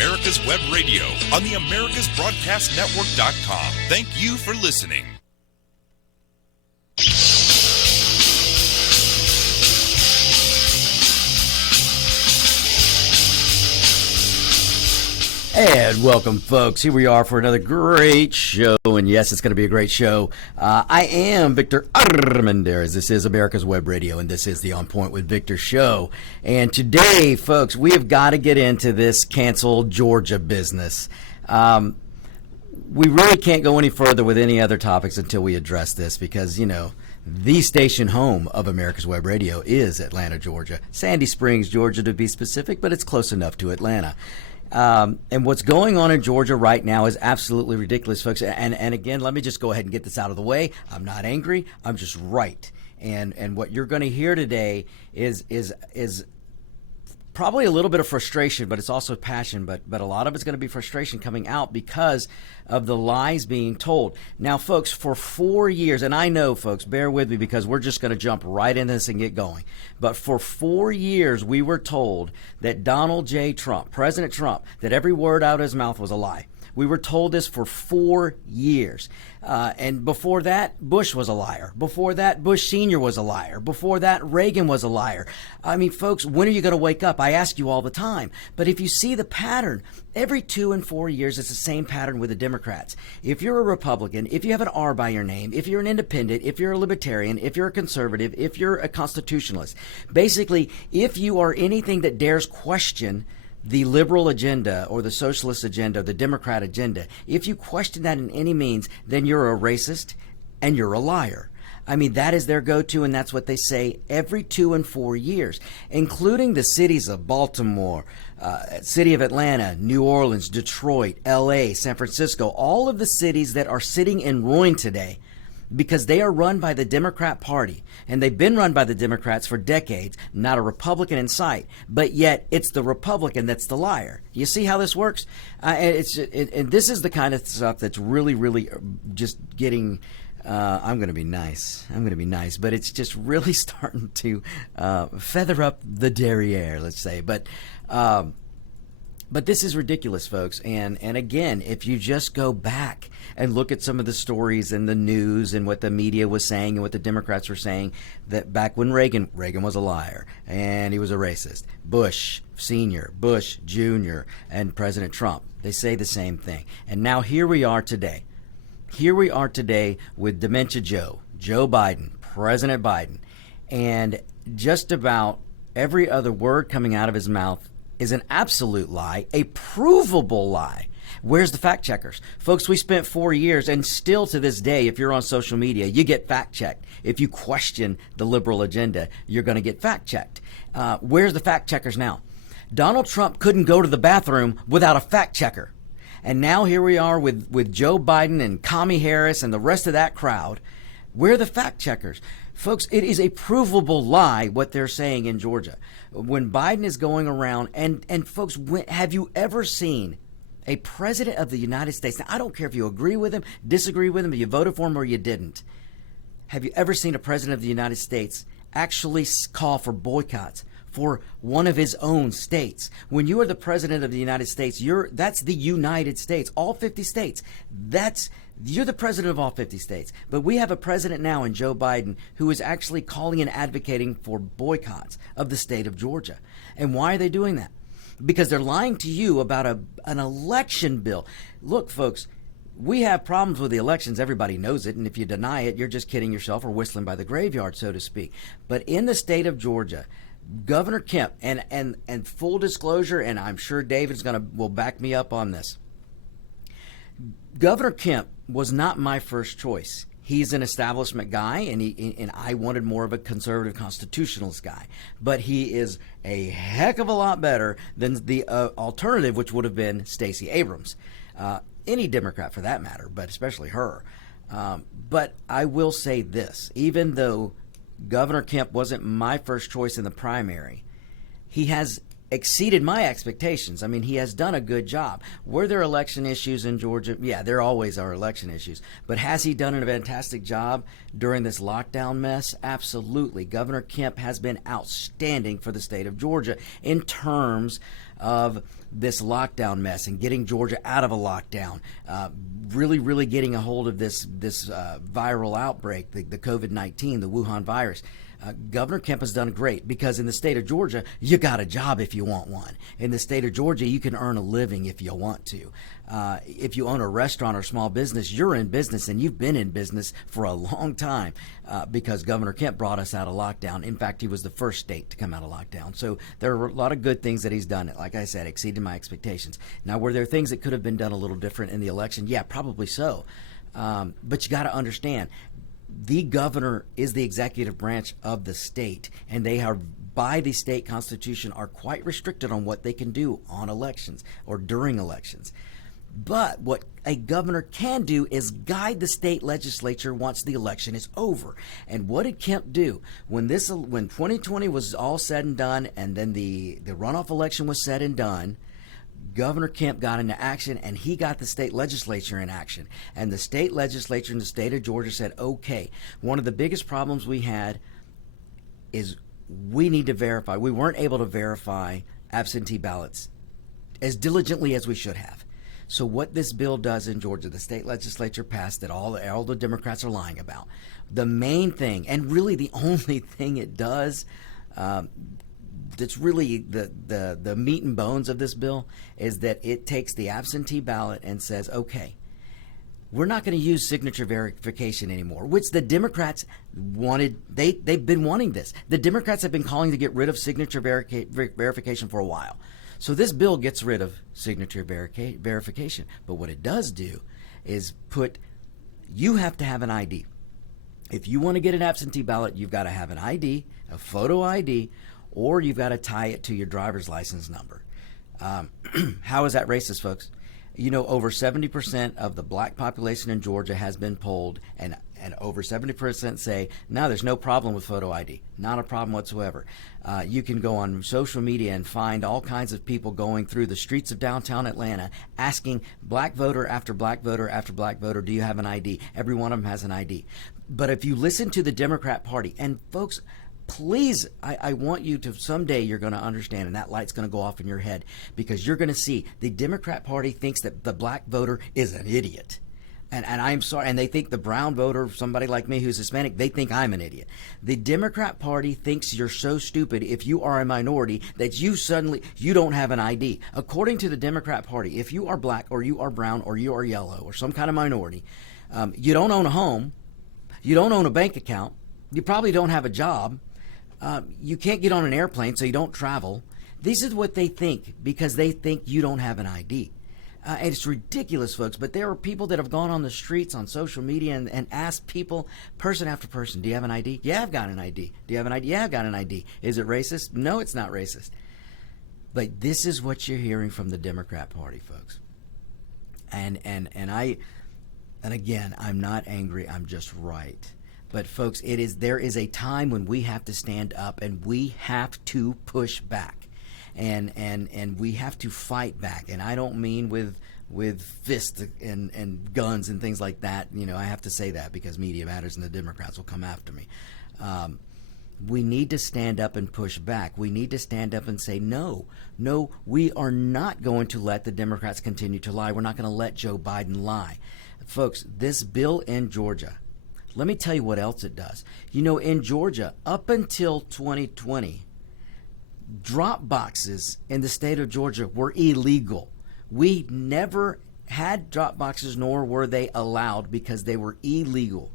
America's Web Radio on the AmericasBroadcastNetwork.com. Thank you for listening. And welcome, folks. Here we are for another great show. And yes, it's going to be a great show. I am Victor Armendariz. This is America's Web Radio, and this is the On Point with Victor show. And today, folks, we have got to get into this canceled Georgia business. We really can't go any further with any other topics until we address this because, you know, the station home of America's Web Radio is Atlanta, Georgia. Sandy Springs, Georgia, to be specific, but it's close enough to Atlanta. And what's going on in Georgia right now is absolutely ridiculous, folks. And again, let me just go ahead and get this out of the way. I'm not angry. I'm just right. And what you're going to hear today is probably a little bit of frustration, but it's also passion. But a lot of it's going to be frustration coming out because of the lies being told. Now, folks, for 4 years, and I know, folks, bear with me because we're just going to jump right into this and get going. But for 4 years, we were told that Donald J. Trump, President Trump, that every word out of his mouth was a lie. We were told this for 4 years. And before that, Bush was a liar. Before that, Bush Sr. was a liar. Before that, Reagan was a liar. I mean, folks, when are you going to wake up? I ask you all the time. But if you see the pattern, every 2 and 4 years, it's the same pattern with the Democrats. If you're a Republican, if you have an R by your name, if you're an independent, if you're a libertarian, if you're a conservative, if you're a constitutionalist, basically, if you are anything that dares question the liberal agenda or the socialist agenda or the Democrat agenda, if you question that in any means, then you're a racist and you're a liar. I mean, that is their go-to, and that's what they say every 2 and 4 years, including the cities of Baltimore, city of Atlanta, New Orleans, Detroit, L.A., San Francisco, all of the cities that are sitting in ruin today because they are run by the Democrat Party, and they've been run by the Democrats for decades, not a Republican in sight, but yet it's the Republican that's the liar. You see how this works? And this is the kind of stuff that's really, really just getting... I'm going to be nice. But it's just really starting to feather up the derriere, let's say. But this is ridiculous, folks. And again, if you just go back and look at some of the stories in the news and what the media was saying and what the Democrats were saying, that back when Reagan was a liar and he was a racist. Bush Sr., Bush Jr., and President Trump, they say the same thing. And now here we are today. Here we are today with Dementia Joe Biden, President Biden, and just about every other word coming out of his mouth is an absolute lie, a provable lie. Where's the fact checkers? Folks, we spent 4 years, and still to this day, if you're on social media, you get fact checked. If you question the liberal agenda, you're going to get fact checked. Where's the fact checkers now? Donald Trump couldn't go to the bathroom without a fact checker. And now here we are with Joe Biden and Kamala Harris and the rest of that crowd. We're the fact checkers. Folks, it is a provable lie what they're saying in Georgia. When Biden is going around, and folks, have you ever seen a president of the United States? Now, I don't care if you agree with him, disagree with him, if you voted for him or you didn't. Have you ever seen a president of the United States actually call for boycotts for one of his own states? When you are the president of the United States, that's the United States, all 50 states. You're the president of all 50 states. But we have a president now in Joe Biden who is actually calling and advocating for boycotts of the state of Georgia. And why are they doing that? Because they're lying to you about an election bill. Look, folks, we have problems with the elections. Everybody knows it. And if you deny it, you're just kidding yourself or whistling by the graveyard, so to speak. But in the state of Georgia, Governor Kemp, and full disclosure, and I'm sure David's will back me up on this. Governor Kemp was not my first choice. He's an establishment guy, and I wanted more of a conservative constitutionalist guy. But he is a heck of a lot better than the alternative, which would have been Stacey Abrams. Any Democrat for that matter, but especially her. But I will say this, even though Governor Kemp wasn't my first choice in the primary, he has exceeded my expectations. I mean, he has done a good job. Were there election issues in Georgia? Yeah, there always are election issues. But has he done a fantastic job during this lockdown mess? Absolutely. Governor Kemp has been outstanding for the state of Georgia in terms of this lockdown mess and getting Georgia out of a lockdown, really getting a hold of this viral outbreak, the COVID-19, the Wuhan virus. Governor Kemp has done great because in the state of Georgia, you got a job if you want one. In the state of Georgia, you can earn a living if you want to. If you own a restaurant or small business, you're in business, and you've been in business for a long time because Governor Kemp brought us out of lockdown. In fact, he was the first state to come out of lockdown. So there are a lot of good things that he's done. Like I said, exceeded my expectations. Now, were there things that could have been done a little different in the election? Yeah, probably so. But you got to understand, the governor is the executive branch of the state, and they are, by the state constitution, are quite restricted on what they can do on elections or during elections. But what a governor can do is guide the state legislature once the election is over. And what did Kemp do when 2020 was all said and done, and then the runoff election was said and done? Governor Kemp got into action, and he got the state legislature in action. And the state legislature in the state of Georgia said, okay, one of the biggest problems we had is we need to verify. We weren't able to verify absentee ballots as diligently as we should have. So what this bill does in Georgia, the state legislature passed that all the Democrats are lying about. The main thing, and really the only thing it does, that's really the meat and bones of this bill, is that it takes the absentee ballot and says, okay, we're not going to use signature verification anymore, which the Democrats wanted. They've been wanting this. The Democrats have been calling to get rid of signature verification for a while. So this bill gets rid of signature verification. But what it does do is you have to have an ID. If you want to get an absentee ballot, you've got to have an ID, a photo ID, or you've got to tie it to your driver's license number. How is that racist, folks? You know, over 70% of the black population in Georgia has been polled, and over 70% say, no, there's no problem with photo ID. Not a problem whatsoever. You can go on social media and find all kinds of people going through the streets of downtown Atlanta asking black voter after black voter after black voter, do you have an ID? Every one of them has an ID. But if you listen to the Democrat Party, and folks, please, I want you to, someday you're going to understand, and that light's going to go off in your head, because you're going to see the Democrat Party thinks that the black voter is an idiot. And I'm sorry, and they think the brown voter, somebody like me who's Hispanic, they think I'm an idiot. The Democrat Party thinks you're so stupid if you are a minority that you don't have an ID. According to the Democrat Party, if you are black or you are brown or you are yellow or some kind of minority, you don't own a home, you don't own a bank account, you probably don't have a job, you can't get on an airplane, so you don't travel. This is what they think, because they think you don't have an ID. And it's ridiculous, folks, but there are people that have gone on the streets on social media and asked people, person after person, do you have an ID? Yeah, I've got an ID. Do you have an ID? Yeah, I've got an ID. Is it racist? No, it's not racist. But this is what you're hearing from the Democrat Party, folks. And again, I'm not angry. I'm just right. But folks, there is a time when we have to stand up and we have to push back. And we have to fight back, and I don't mean with fists and guns and things like that. You know, I have to say that because Media Matters and the Democrats will come after me. We need to stand up and push back. We need to stand up and say, no, we are not going to let the Democrats continue to lie. We're not going to let Joe Biden lie. Folks, this bill in Georgia, let me tell you what else it does. You know, in Georgia, up until 2020, drop boxes in the state of Georgia were illegal. We never had drop boxes, nor were they allowed, because they were illegal,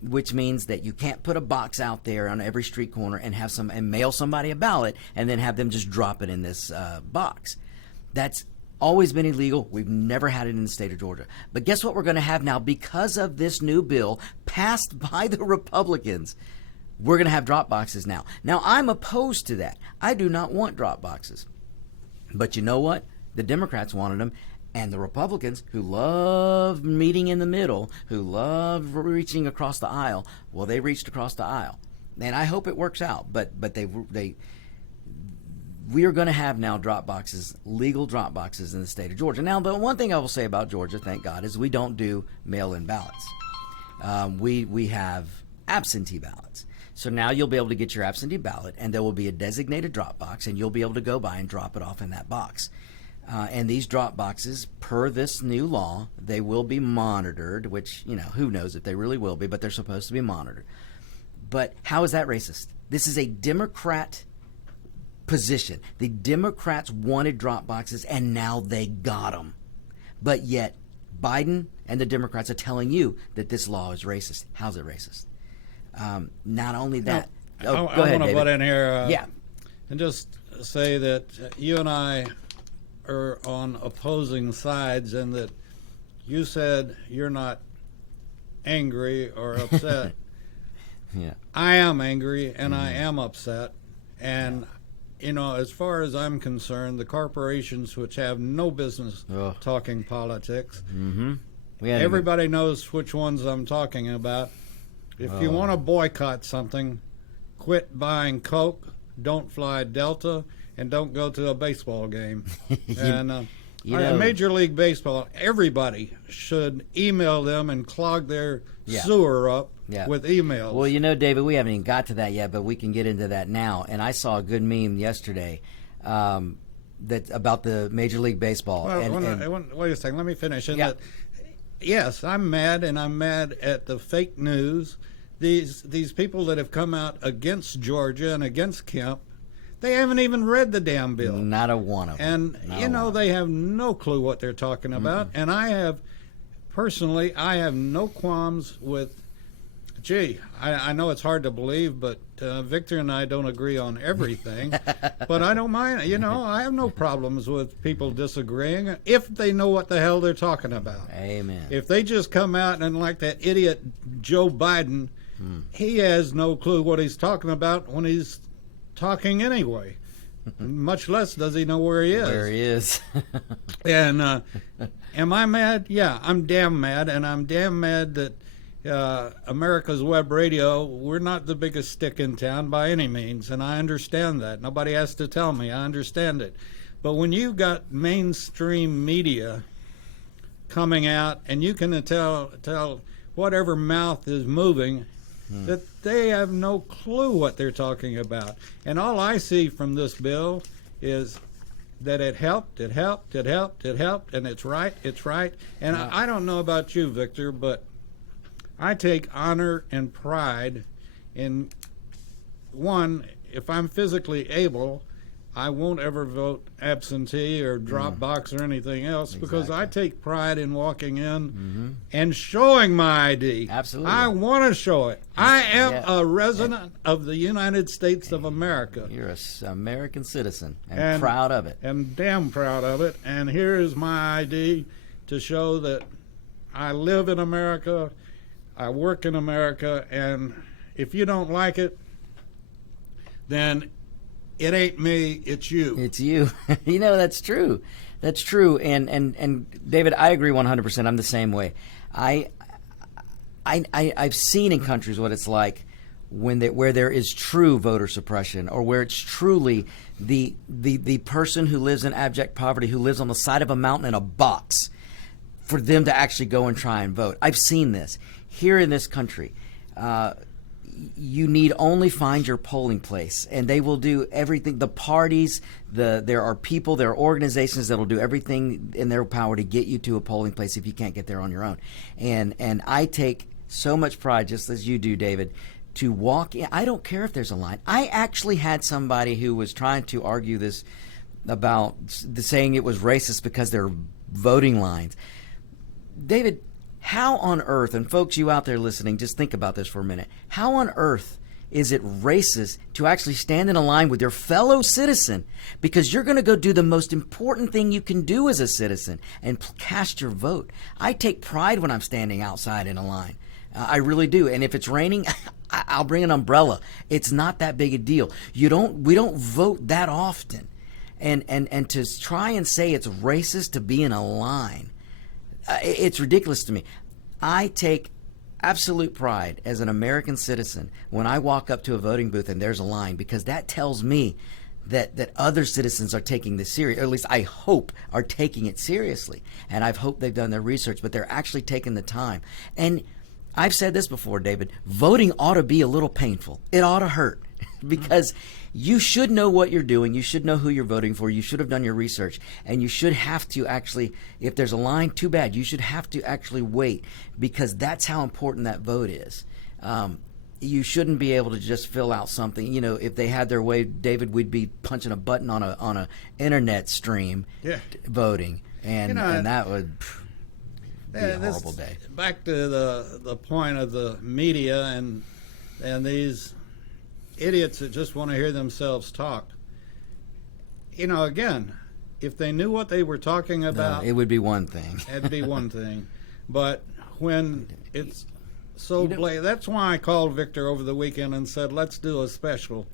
which means that you can't put a box out there on every street corner and mail somebody a ballot and then have them just drop it in this box. That's always been illegal. We've never had it in the state of Georgia. But guess what we're going to have now because of this new bill passed by the Republicans? We're going to have drop boxes now. Now, I'm opposed to that. I do not want drop boxes. But you know what? The Democrats wanted them, and the Republicans, who love meeting in the middle, who love reaching across the aisle, well, they reached across the aisle. And I hope it works out, but we are going to have now drop boxes, legal drop boxes in the state of Georgia. Now, the one thing I will say about Georgia, thank God, is we don't do mail-in ballots. We have absentee ballots. So now you'll be able to get your absentee ballot, and there will be a designated drop box, and you'll be able to go by and drop it off in that box. And these drop boxes, per this new law, they will be monitored, which, who knows if they really will be, but they're supposed to be monitored. But how is that racist? This is a Democrat position. The Democrats wanted drop boxes, and now they got them. But yet, Biden and the Democrats are telling you that this law is racist. How's it racist? Not only that. I go ahead, want to David. butt in here Yeah. and just say that you and I are on opposing sides, and that you said you're not angry or upset. Yeah. I am angry and I am upset. And, as far as I'm concerned, the corporations which have no business talking politics, everybody knows which ones I'm talking about. If you want to boycott something, quit buying Coke, don't fly Delta, and don't go to a baseball game. And Major League Baseball, everybody should email them and clog their sewer up with emails. Well, David, we haven't even got to that yet, but we can get into that now. And I saw a good meme yesterday that about the Major League Baseball. Wait a second, let me finish. Yes, I'm mad, and I'm mad at the fake news. These people that have come out against Georgia and against Kemp, they haven't even read the damn bill. Not a one of them. And, they have no clue what they're talking about. And I have no qualms with, I know it's hard to believe, but Victor and I don't agree on everything. But I don't mind, I have no problems with people disagreeing if they know what the hell they're talking about. Amen. If they just come out and like that idiot Joe Biden, he has no clue what he's talking about when he's talking anyway. Much less does he know where he is. Where he is. And am I mad? Yeah, I'm damn mad, and I'm damn mad that America's Web Radio, we're not the biggest stick in town by any means, and I understand that. Nobody has to tell me. I understand it. But when you got mainstream media coming out, and you can tell whatever mouth is moving, that they have no clue what they're talking about. And all I see from this bill is that it helped, and it's right. And I don't know about you, Victor, but I take honor and pride in, one, if I'm physically able, I won't ever vote absentee or drop box or anything else, because I take pride in walking in and showing my ID. Absolutely. I want to show it. I am a resident of the United States of America. You're an American citizen and proud of it. And damn proud of it. And here is my ID to show that I live in America, I work in America, and if you don't like it, then it ain't me, it's you. It's you. That's true. That's true. And David, I agree 100%. I'm the same way. I've seen in countries what it's like where there is true voter suppression, or where it's truly the person who lives in abject poverty, who lives on the side of a mountain in a box, for them to actually go and try and vote. I've seen this here in this country. You need only find your polling place, and they will do everything. The parties, there are people, there are organizations that will do everything in their power to get you to a polling place if you can't get there on your own. And I take so much pride, just as you do, David, to walk in. I don't care if there's a line. I actually had somebody who was trying to argue this about saying it was racist because there are voting lines. David, how on earth, and folks, you out there listening, just think about this for a minute. How on earth is it racist to actually stand in a line with your fellow citizen because you're going to go do the most important thing you can do as a citizen and cast your vote? I take pride when I'm standing outside in a line. I really do. And if it's raining, I'll bring an umbrella. It's not that big a deal. We don't vote that often. And to try and say it's racist to be in a line, it's ridiculous to me. I take absolute pride as an American citizen when I walk up to a voting booth and there's a line, because that tells me that other citizens are taking this serious, or at least I hope are taking it seriously. And I've hoped they've done their research, but they're actually taking the time. And I've said this before, David, voting ought to be a little painful. It ought to hurt because you should know what you're doing. You should know who you're voting for. You should have done your research. And you should have to actually, if there's a line, too bad, you should have to actually wait, because that's how important that vote is. You shouldn't be able to just fill out something. You know, if they had their way, David, we'd be punching a button on a internet stream voting, and that would be a horrible day. Back to the point of the media and these idiots that just want to hear themselves talk. You know, again, if they knew what they were talking about, it would be one thing. It'd be one thing, but when it's so that's why I called Victor over the weekend and said, let's do a special,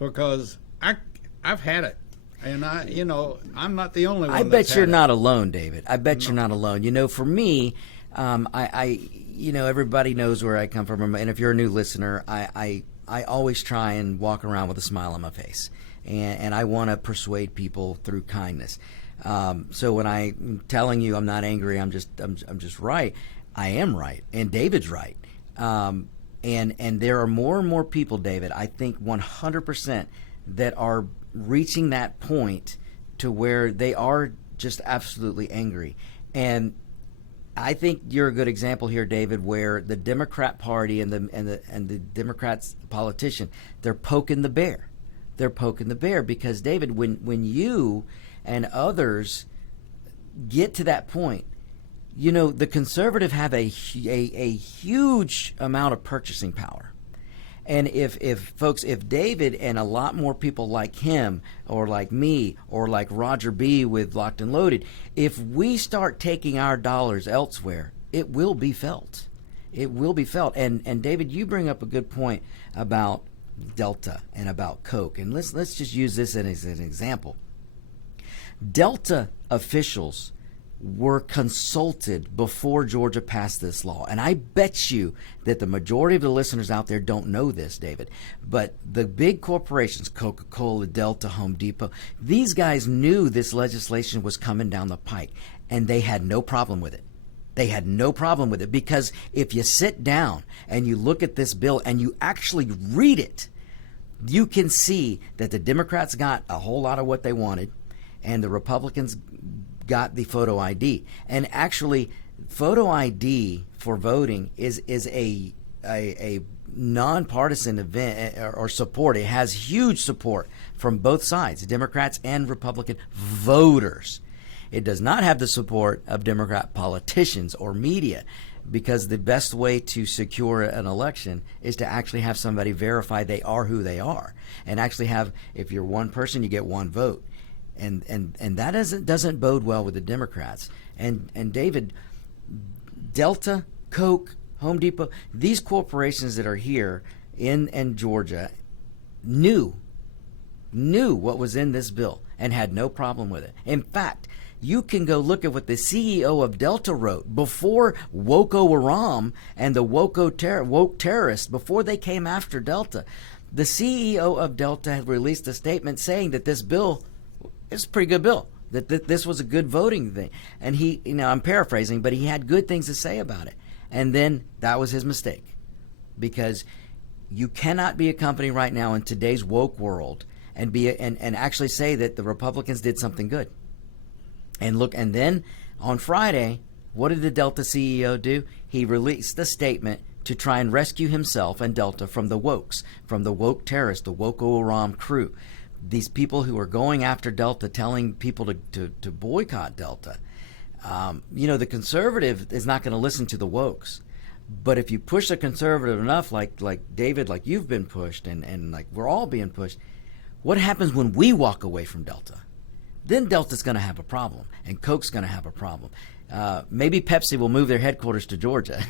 because I've had it, and I'm not the only one. I bet you're not alone, David. I bet you're not alone. You know, for me, everybody knows where I come from, and if you're a new listener, I always try and walk around with a smile on my face, and I want to persuade people through kindness. So when I'm telling you I'm not angry, I'm just right. I am right, and David's right, and there are more and more people, David, I think 100%, that are reaching that point to where they are just absolutely angry. And I think you're a good example here, David, where the Democrat Party and the Democrats politician, they're poking the bear. They're poking the bear because, David, when you and others get to that point, you know, the conservative have a huge amount of purchasing power. And if David and a lot more people like him or like me or like Roger B. with Locked and Loaded, if we start taking our dollars elsewhere, it will be felt. It will be felt. And David, you bring up a good point about Delta and about Coke. And let's just use this as an example. Delta officials were consulted before Georgia passed this law. And I bet you that the majority of the listeners out there don't know this, David. But the big corporations, Coca-Cola, Delta, Home Depot, these guys knew this legislation was coming down the pike, and they had no problem with it. They had no problem with it because if you sit down and you look at this bill and you actually read it, you can see that the Democrats got a whole lot of what they wanted, and the Republicans got the photo ID. And actually, photo ID for voting is a nonpartisan event or support. It has huge support from both sides, Democrats and Republican voters. It does not have the support of Democrat politicians or media, because the best way to secure an election is to actually have somebody verify they are who they are, and actually have, if you're one person, you get one vote. And that doesn't bode well with the Democrats. And David, Delta, Coke, Home Depot, these corporations that are here in Georgia knew what was in this bill and had no problem with it. In fact, you can go look at what the CEO of Delta wrote before Boko Haram and the woke terrorists, before they came after Delta. The CEO of Delta had released a statement saying that this bill is a pretty good bill, that this was a good voting thing. And he, I'm paraphrasing, but he had good things to say about it. And then that was his mistake, because you cannot be a company right now in today's woke world and actually say that the Republicans did something good. And then on Friday, what did the Delta CEO do? He released a statement to try and rescue himself and Delta from the wokes, from the woke terrorists, the Boko Haram crew. These people who are going after Delta, telling people to boycott Delta. The conservative is not going to listen to the wokes. But if you push the conservative enough, like David, like you've been pushed, and like we're all being pushed, what happens when we walk away from Delta? Then Delta's going to have a problem, and Coke's going to have a problem. Maybe Pepsi will move their headquarters to Georgia.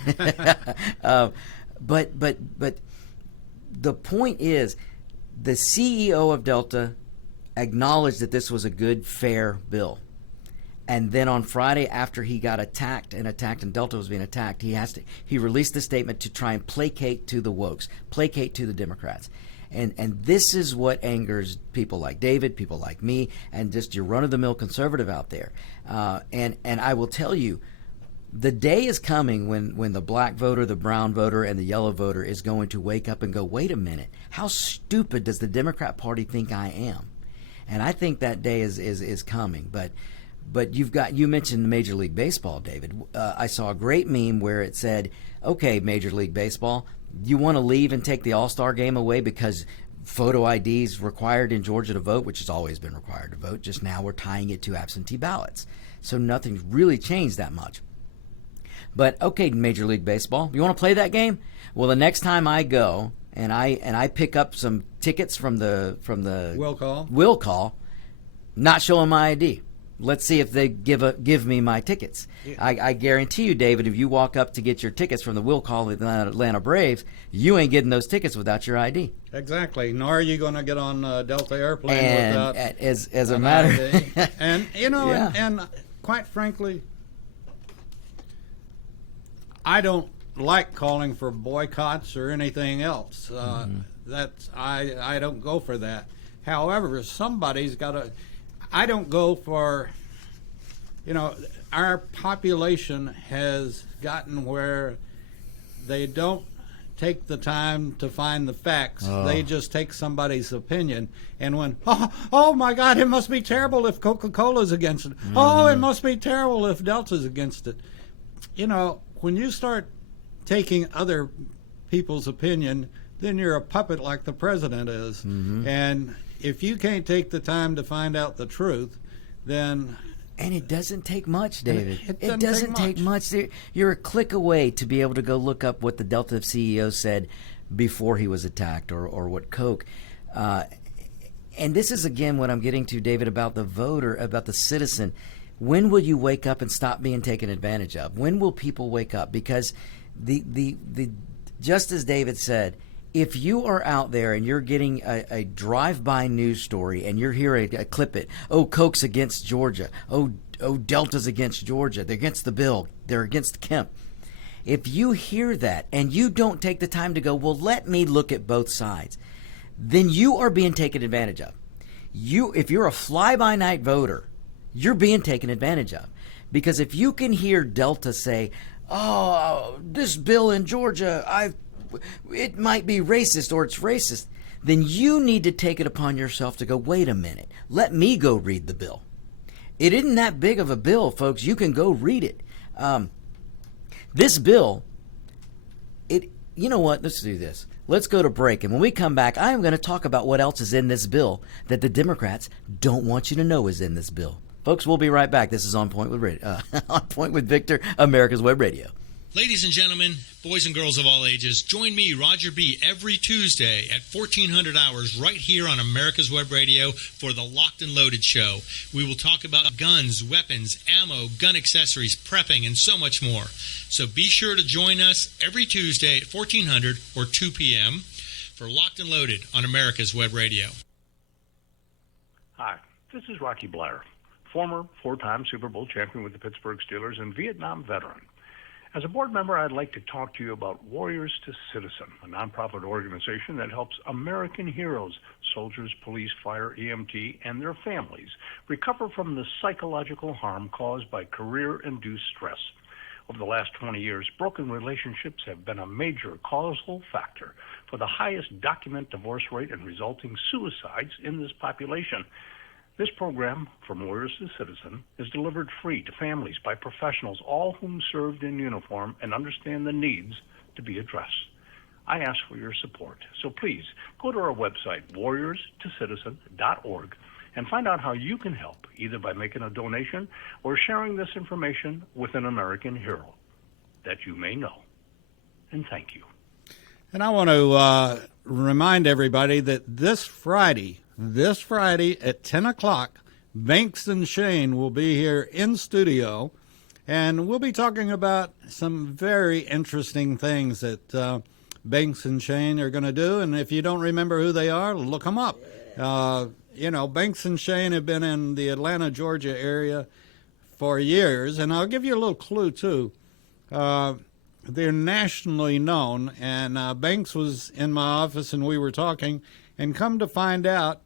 But the point is, the CEO of Delta acknowledged that this was a good, fair bill. And then on Friday, after he got attacked, and Delta was being attacked, he released the statement to try and placate to the wokes, placate to the Democrats. And this is what angers people like David, people like me, and just your run-of-the-mill conservative out there. And I will tell you, the day is coming when the black voter, the brown voter, and the yellow voter is going to wake up and go, wait a minute, how stupid does the Democrat Party think I am? And I think that day is coming. But you mentioned Major League Baseball, David. I saw a great meme where it said, okay, Major League Baseball, you want to leave and take the All-Star game away because photo ID is required in Georgia to vote, which has always been required to vote. Just now we're tying it to absentee ballots. So nothing's really changed that much. But okay, Major League Baseball, you want to play that game? Well, the next time I go and I pick up some tickets from the will call, not showing my ID. Let's see if they give me my tickets. Yeah. I guarantee you, David, if you walk up to get your tickets from the will call of the Atlanta Braves, you ain't getting those tickets without your ID. Exactly. Nor are you going to get on a Delta airplane and without as a matter ID. And yeah. and quite frankly, I don't like calling for boycotts or anything else. That's I don't go for that. However, somebody's got to. I don't go for, our population has gotten where they don't take the time to find the facts. They just take somebody's opinion. And when, oh my God, it must be terrible if Coca-Cola's against it. Oh, it must be terrible if Delta's against it. When you start taking other people's opinion, then you're a puppet like the president is. And if you can't take the time to find out the truth, then... And it doesn't take much, David. It doesn't take much. You're a click away to be able to go look up what the Delta CEO said before he was attacked, or what Coke. And this is, again, what I'm getting to, David, about the voter, about the citizen. When will you wake up and stop being taken advantage of? When will people wake up? Because the just as David said, if you are out there and you're getting a drive-by news story and you're hearing a clip it, Coke's against Georgia, Delta's against Georgia, they're against the bill, they're against Kemp. If you hear that and you don't take the time to go, well, let me look at both sides, then you are being taken advantage of. If you're a fly-by-night voter, you're being taken advantage of. Because if you can hear Delta say, this bill in Georgia, it might be racist or it's racist, then you need to take it upon yourself to go, wait a minute, let me go read the bill. It isn't that big of a bill, folks. You can go read it. This bill, you know what? Let's do this. Let's go to break. And when we come back, I am going to talk about what else is in this bill that the Democrats don't want you to know is in this bill. Folks, we'll be right back. This is On Point with On Point with Victor, America's Web Radio. Ladies and gentlemen, boys and girls of all ages, join me, Roger B., every Tuesday at 1400 hours right here on America's Web Radio for the Locked and Loaded Show. We will talk about guns, weapons, ammo, gun accessories, prepping, and so much more. So be sure to join us every Tuesday at 1400 or 2 p.m. for Locked and Loaded on America's Web Radio. Hi, this is Rocky Blair, former four-time Super Bowl champion with the Pittsburgh Steelers and Vietnam veteran. As a board member, I'd like to talk to you about Warriors to Citizen, a nonprofit organization that helps American heroes, soldiers, police, fire, EMT, and their families recover from the psychological harm caused by career-induced stress. Over the last 20 years, broken relationships have been a major causal factor for the highest documented divorce rate and resulting suicides in this population. This program, From Warriors to Citizen, is delivered free to families by professionals, all whom served in uniform and understand the needs to be addressed. I ask for your support, so please go to our website, warriorstocitizen.org, and find out how you can help, either by making a donation or sharing this information with an American hero that you may know. And thank you. And I want to remind everybody that this Friday at 10 o'clock, Banks and Shane will be here in studio, and we'll be talking about some very interesting things that Banks and Shane are going to do. And if you don't remember who they are, look them up. Banks and Shane have been in the Atlanta, Georgia area for years, and I'll give you a little clue, too. they're nationally known. And Banks was in my office and we were talking, and come to find out,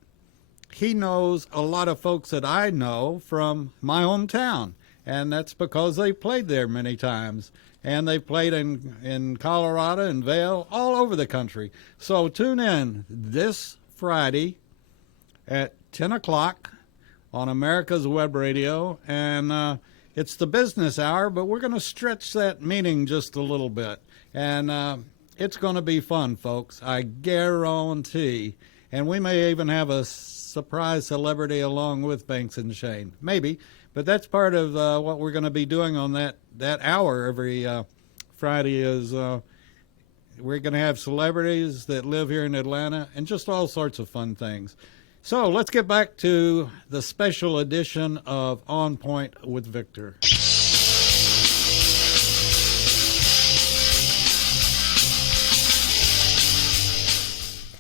he knows a lot of folks that I know from my hometown. And that's because they played there many times. And they played in Colorado and Vail, all over the country. So tune in this Friday at 10 o'clock on America's Web Radio. And it's the business hour, but we're going to stretch that meeting just a little bit. And it's going to be fun, folks. I guarantee. And we may even have a surprise celebrity along with Banks and Shane. Maybe. But that's part of what we're going to be doing on that hour every Friday is we're going to have celebrities that live here in Atlanta and just all sorts of fun things. So let's get back to the special edition of On Point with Victor.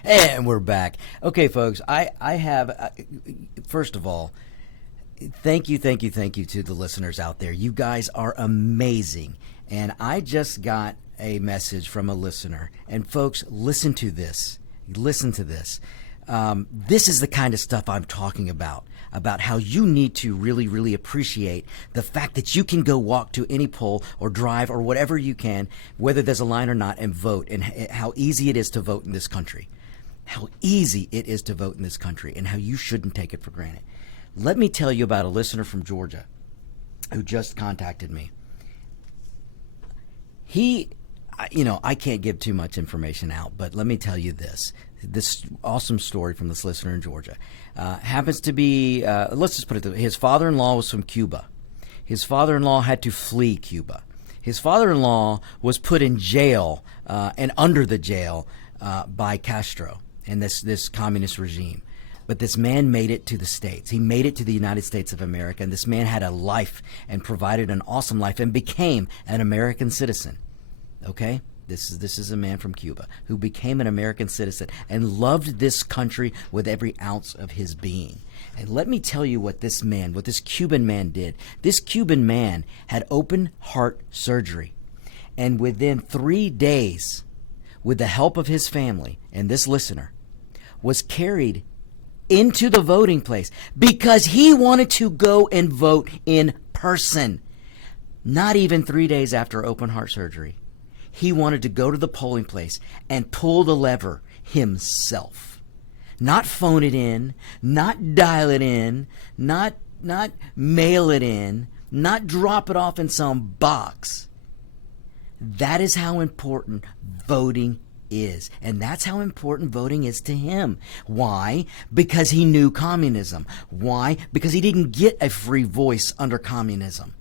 And we're back. Okay, folks, I have, first of all, thank you to the listeners out there. You guys are amazing. And I just got a message from a listener. And folks, listen to this. Listen to this. This is the kind of stuff I'm talking about how you need to really, really appreciate the fact that you can go walk to any poll or drive or whatever you can, whether there's a line or not, and vote, and how easy it is to vote in this country. How easy it is to vote in this country, and how you shouldn't take it for granted. Let me tell you about a listener from Georgia who just contacted me. I can't give too much information out, but let me tell you this awesome story from this listener in Georgia. Happens to be, let's just put it this way, his father-in-law was from Cuba. His father-in-law had to flee Cuba. His father-in-law was put in jail and under the jail by Castro and this communist regime. But this man made it to the States. He made it to the United States of America, and this man had a life and provided an awesome life and became an American citizen. Okay? This is a man from Cuba who became an American citizen and loved this country with every ounce of his being. And let me tell you what this Cuban man did. This Cuban man had open heart surgery. And within 3 days, with the help of his family and this listener, was carried into the voting place because he wanted to go and vote in person. Not even 3 days after open heart surgery, he wanted to go to the polling place and pull the lever himself. Not phone it in, not dial it in, not mail it in, not drop it off in some box. That is how important voting is. And that's how important voting is to him. Why? Because he knew communism. Why? Because he didn't get a free voice under communism.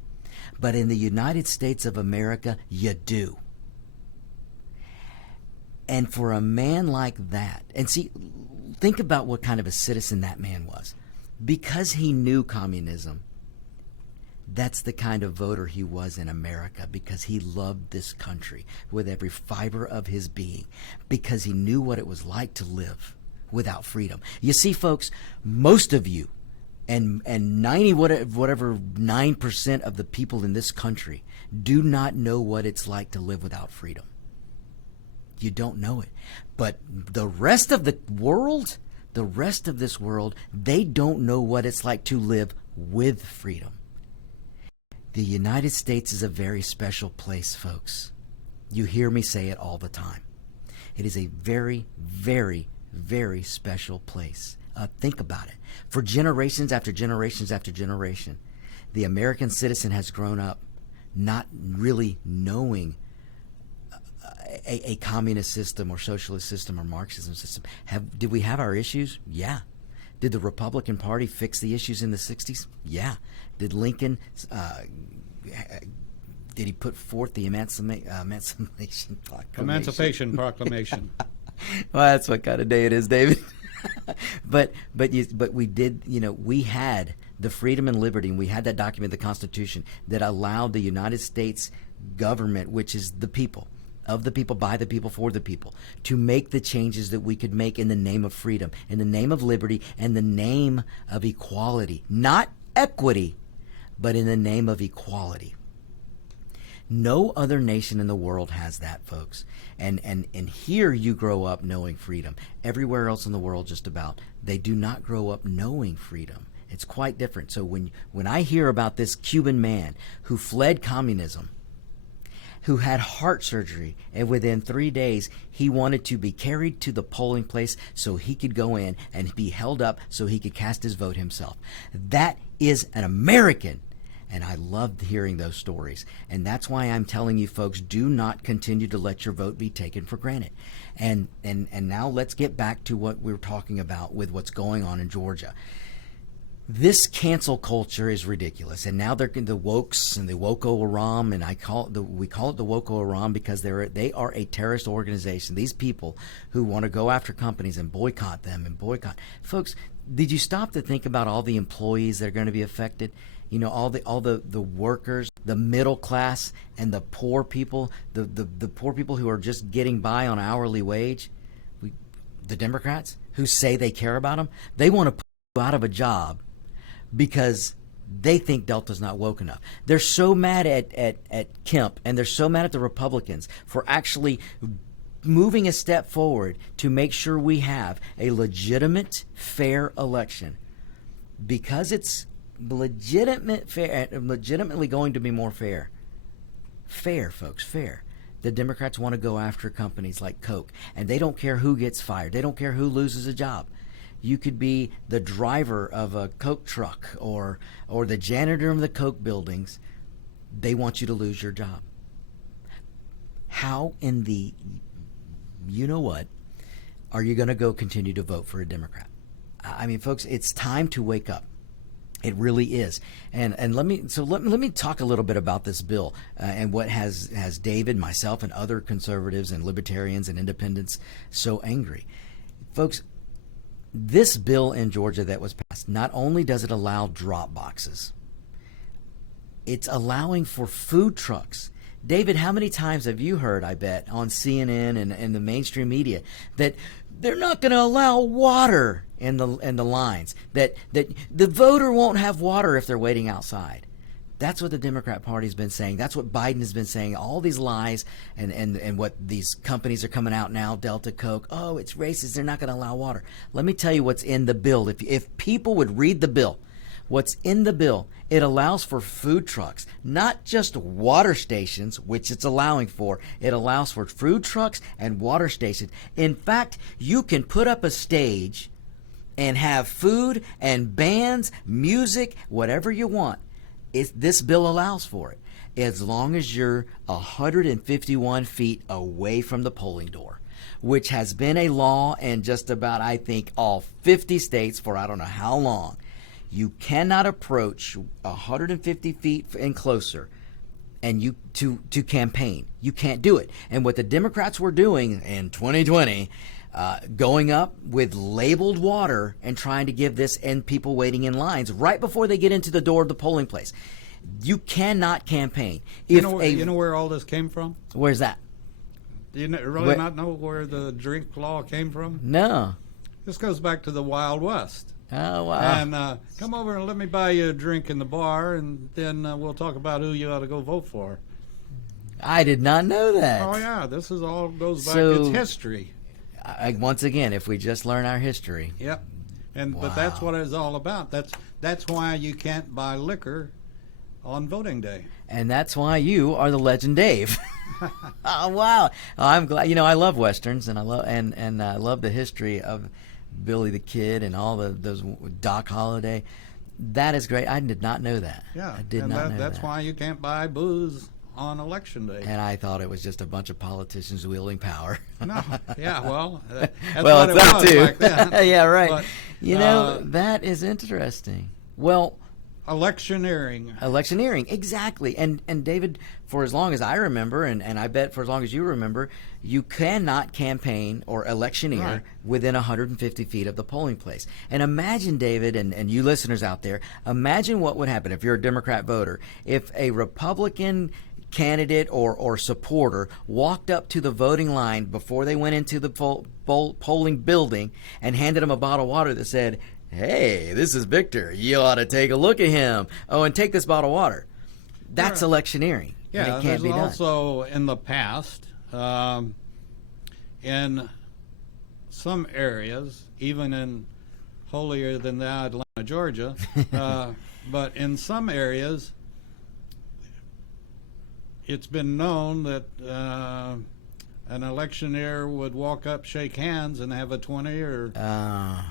But in the United States of America, you do. And for a man like that, and see, think about what kind of a citizen that man was. Because he knew communism, that's the kind of voter he was in America, because he loved this country with every fiber of his being, because he knew what it was like to live without freedom. You see, folks, most of you, and 9% of the people in this country do not know what it's like to live without freedom. You don't know it. But the rest of the world, they don't know what it's like to live with freedom. The United States is a very special place, folks. You hear me say it all the time. It is a very, very, very special place. Think about it. For generations after generations after generation, the American citizen has grown up not really knowing a communist system or socialist system or Marxism system. Did we have our issues? Yeah. Did the Republican Party fix the issues in the 60s? Yeah. Did Lincoln, did he put forth the Emancipation Proclamation? Emancipation Proclamation. Well, that's what kind of day it is, David. but we did, we had the freedom and liberty, and we had that document, the Constitution, that allowed the United States government, which is the people, of the people, by the people, for the people, to make the changes that we could make in the name of freedom, in the name of liberty, and the name of equality. Not equity, but in the name of equality. No other nation in the world has that, folks. And here you grow up knowing freedom. Everywhere else in the world, just about, they do not grow up knowing freedom. It's quite different. So when I hear about this Cuban man who fled communism, who had heart surgery, and within 3 days he wanted to be carried to the polling place so he could go in and be held up so he could cast his vote himself. That is an American. And I loved hearing those stories. And that's why I'm telling you folks, do not continue to let your vote be taken for granted. And now let's get back to what we were talking about with what's going on in Georgia. This cancel culture is ridiculous, and now they're the wokes and the Woko Haram, and we call it the Woko Haram because they are a terrorist organization. These people who want to go after companies and boycott them and boycott folks. Did you stop to think about all the employees that are going to be affected? You know, all the workers, the middle class, and the poor people, the poor people who are just getting by on hourly wage. The Democrats who say they care about them, they want to put you out of a job because they think Delta's not woke enough. They're so mad at Kemp, and they're so mad at the Republicans for actually moving a step forward to make sure we have a legitimate, fair election, because it's legitimately going to be more fair. Fair, folks, fair. The Democrats want to go after companies like Coke, and they don't care who gets fired. They don't care who loses a job. You could be the driver of a Coke truck or the janitor of the Coke buildings. They want you to lose your job. How in the you-know-what are you going to go continue to vote for a Democrat? I mean, folks, it's time to wake up. It really is. And let me talk a little bit about this bill and what has David, myself, and other conservatives and libertarians and independents so angry. Folks, this bill in Georgia that was passed, not only does it allow drop boxes, it's allowing for food trucks. David, how many times have you heard, I bet, on CNN and the mainstream media that they're not going to allow water in the lines, that the voter won't have water if they're waiting outside? That's what the Democrat Party's been saying. That's what Biden has been saying. All these lies and what these companies are coming out now, Delta, Coke, oh, it's racist, they're not going to allow water. Let me tell you what's in the bill. If people would read the bill, what's in the bill, it allows for food trucks, not just water stations, which it's allowing for. It allows for food trucks and water stations. In fact, you can put up a stage and have food and bands, music, whatever you want. This bill allows for it, as long as you're 151 feet away from the polling door, which has been a law in just about, I think, all 50 states for I don't know how long. You cannot approach 150 feet and closer and you to campaign. You can't do it. And what the Democrats were doing in 2020, going up with labeled water and trying to give this and people waiting in lines right before they get into the door of the polling place. You cannot campaign. You know where all this came from? Where's that? Do you really not know where the drink law came from? No. This goes back to the Wild West. Oh, wow. And come over and let me buy you a drink in the bar, and then we'll talk about who you ought to go vote for. I did not know that. Oh, yeah. This is all goes back. It's history. Once again, if we just learn our history. Yep. And Wow. But that's what it's all about. That's why you can't buy liquor on voting day. And that's why you are the legend Dave. Oh, wow. I'm glad. You know, I love Westerns, and I love the history of Billy the Kid and all those Doc Holliday. That is great. I did not know that. Yeah. I did not know that's that. why you can't buy booze on election day. And I thought it was just a bunch of politicians wielding power. No. Yeah, well, that's well, what it's that it was too. back then. Yeah, right. But, you know, that is interesting. Well, electioneering, exactly. And David, for as long as I remember, and I bet for as long as you remember, you cannot campaign or electioneer Right. within 150 feet of the polling place. And imagine, David, and you listeners out there, imagine what would happen if you're a Democrat voter, if a Republican candidate or supporter walked up to the voting line before they went into the polling building and handed them a bottle of water that said, "Hey, this is Victor. You ought to take a look at him. Oh, and take this bottle of water." That's electioneering. Yeah, and it can't there's be done. also in the past, in some areas, even in holier than thou Atlanta, Georgia, but in some areas, it's been known that an electioneer would walk up, shake hands, and have a $20 or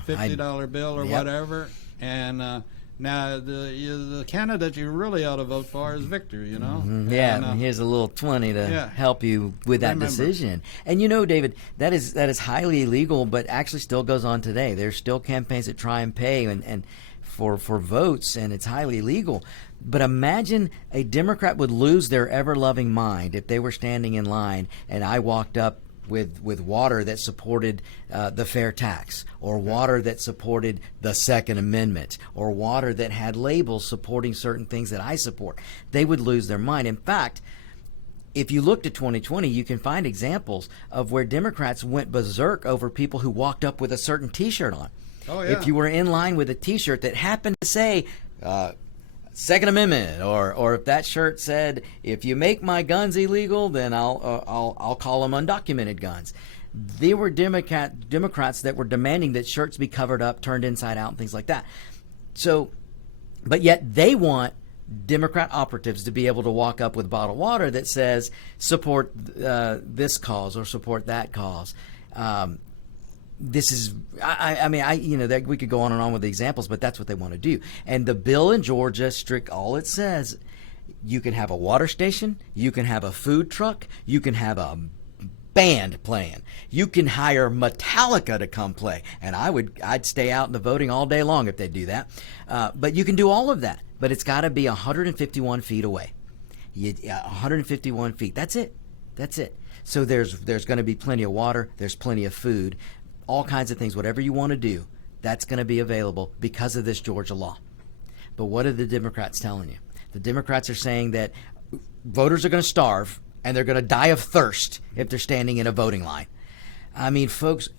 $50 bill or yep. whatever, and now the candidate you really ought to vote for is Victor, you know. Yeah, And, here's a little 20 to help you with that Remember. decision. And you know, David, that is highly illegal, but actually still goes on today. There's still campaigns that try and pay and for votes, and it's highly illegal. But imagine a Democrat would lose their ever-loving mind if they were standing in line and I walked up with water that supported the fair tax, or water that supported the Second Amendment, or water that had labels supporting certain things that I support. They would lose their mind. In fact, if you looked at 2020, you can find examples of where Democrats went berserk over people who walked up with a certain T-shirt on. Oh, yeah. If you were in line with a T-shirt that happened to say Second Amendment, or if that shirt said, "If you make my guns illegal, then I'll call them undocumented guns." There were Democrats that were demanding that shirts be covered up, turned inside out, and things like that. So, but yet they want Democrat operatives to be able to walk up with bottled water that says support this cause or support that cause. This is, I mean, that we could go on and on with the examples, but that's what they want to do. And the bill in Georgia, all it says, you can have a water station, you can have a food truck, you can have a band playing, you can hire Metallica to come play, and I'd stay out in the voting all day long if they do that. But you can do all of that, but it's got to be 151 feet away. 151 feet. That's it. That's it. So there's going to be plenty of water. There's plenty of food. All kinds of things, whatever you want to do, that's going to be available because of this Georgia law. But what are the Democrats telling you? The Democrats are saying that voters are going to starve and they're going to die of thirst if they're standing in a voting line. I mean, folks,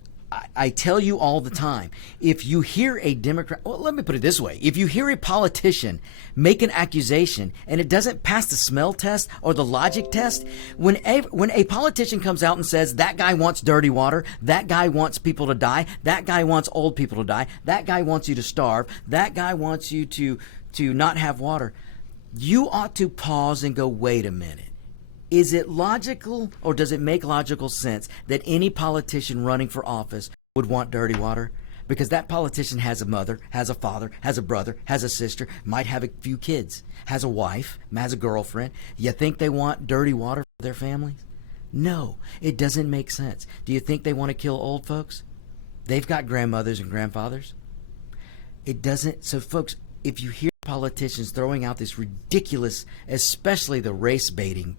I tell you all the time, if you hear a Democrat, well, let me put it this way. If you hear a politician make an accusation and it doesn't pass the smell test or the logic test, when a politician comes out and says that guy wants dirty water, that guy wants people to die, that guy wants old people to die, that guy wants you to starve, that guy wants you to not have water, you ought to pause and go, wait a minute. Is it logical, or does it make logical sense that any politician running for office would want dirty water? Because that politician has a mother, has a father, has a brother, has a sister, might have a few kids, has a wife, has a girlfriend. You think they want dirty water for their families? No, it doesn't make sense. Do you think they want to kill old folks? They've got grandmothers and grandfathers. It doesn't. So, folks, if you hear politicians throwing out this ridiculous, especially the race baiting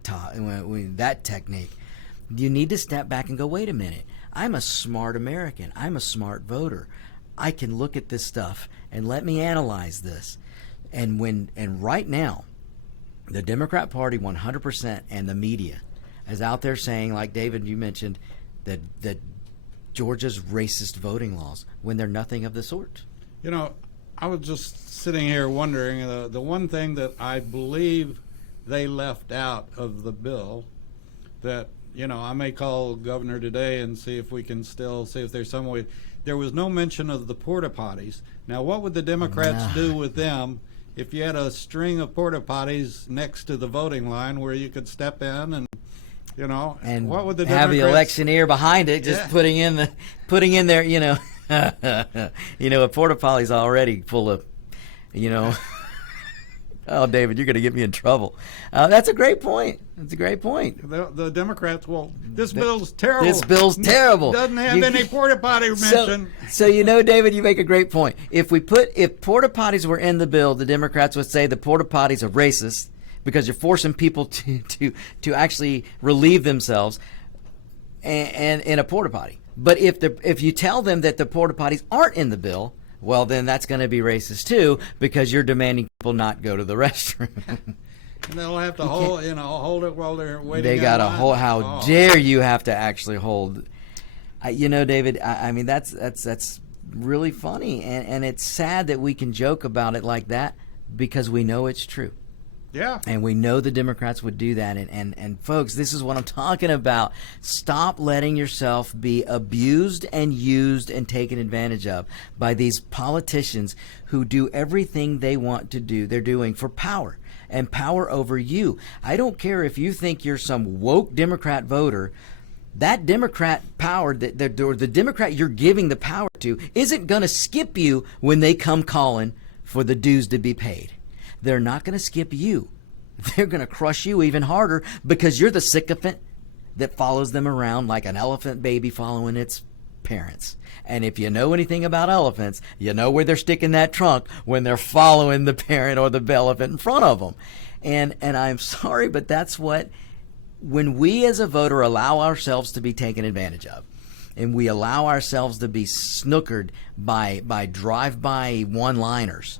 that technique, you need to step back and go, wait a minute, I'm a smart American, I'm a smart voter, I can look at this stuff and let me analyze this. And right now the Democrat Party 100% and the media is out there saying, like David, you mentioned, that Georgia's racist voting laws, when they're nothing of the sort. You know, I was just sitting here wondering, the one thing that I believe they left out of the bill that, you know, I may call Governor today and see if we can still see if there's some way. There was no mention of the porta potties. Now, what would the Democrats do with them if you had a string of porta potties next to the voting line where you could step in and, you know, and what would the have Democrats, the electioneer behind it, just putting in there, you know, a porta potty's already full of, you know. Oh, David, you're going to get me in trouble. That's a great point. That's a great point. The Democrats, this bill's terrible. This bill's terrible. Doesn't have any porta potty mention. So David, you make a great point. If porta potties were in the bill, the Democrats would say the porta potties are racist because you're forcing people to actually relieve themselves and in a porta potty. But if you tell them that the porta potties aren't in the bill, well, then that's going to be racist too, because you're demanding people not go to the restroom. And they'll have to hold it while they're waiting. They got to hold. How dare you have to actually hold? David. I mean, that's really funny, and it's sad that we can joke about it like that because we know it's true. Yeah. And we know the Democrats would do that. And folks, this is what I'm talking about. Stop letting yourself be abused and used and taken advantage of by these politicians who do everything they want to do. They're doing for power and power over you. I don't care if you think you're some woke Democrat voter. That Democrat power, or the Democrat you're giving the power to, isn't going to skip you when they come calling for the dues to be paid. They're not going to skip you. They're going to crush you even harder because you're the sycophant that follows them around like an elephant baby following its parents. And if you know anything about elephants, you know where they're sticking that trunk when they're following the parent or the elephant in front of them. And I'm sorry, but that's what, when we as a voter allow ourselves to be taken advantage of, and we allow ourselves to be snookered by drive-by one-liners,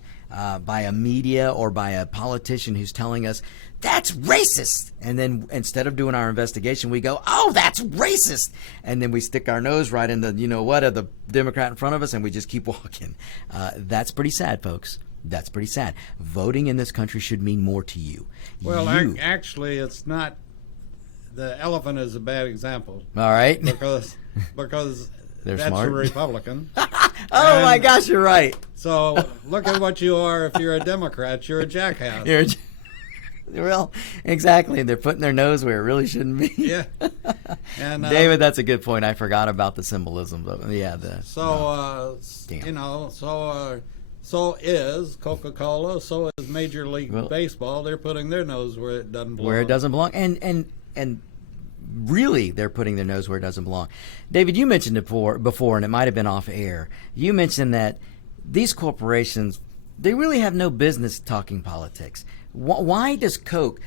by a media or by a politician who's telling us that's racist, and then instead of doing our investigation, we go, oh, that's racist, and then we stick our nose right in the of the Democrat in front of us, and we just keep walking. That's pretty sad, folks. That's pretty sad. Voting in this country should mean more to you. Well, actually, it's not. The elephant is a bad example. All right. Because They're that's smart. a Republican. Oh my gosh, you're right. So look at what you are. If you're a Democrat, you're a jackass. Well, exactly. They're putting their nose where it really shouldn't be. Yeah. And David, that's a good point. I forgot about the symbolism. But yeah. So is Coca-Cola. So is Major League Baseball. They're putting their nose where it doesn't belong. Where it doesn't belong, and really, they're putting their nose where it doesn't belong. David, you mentioned it before, and it might have been off air. You mentioned that these corporations, they really have no business talking politics. Why does Coke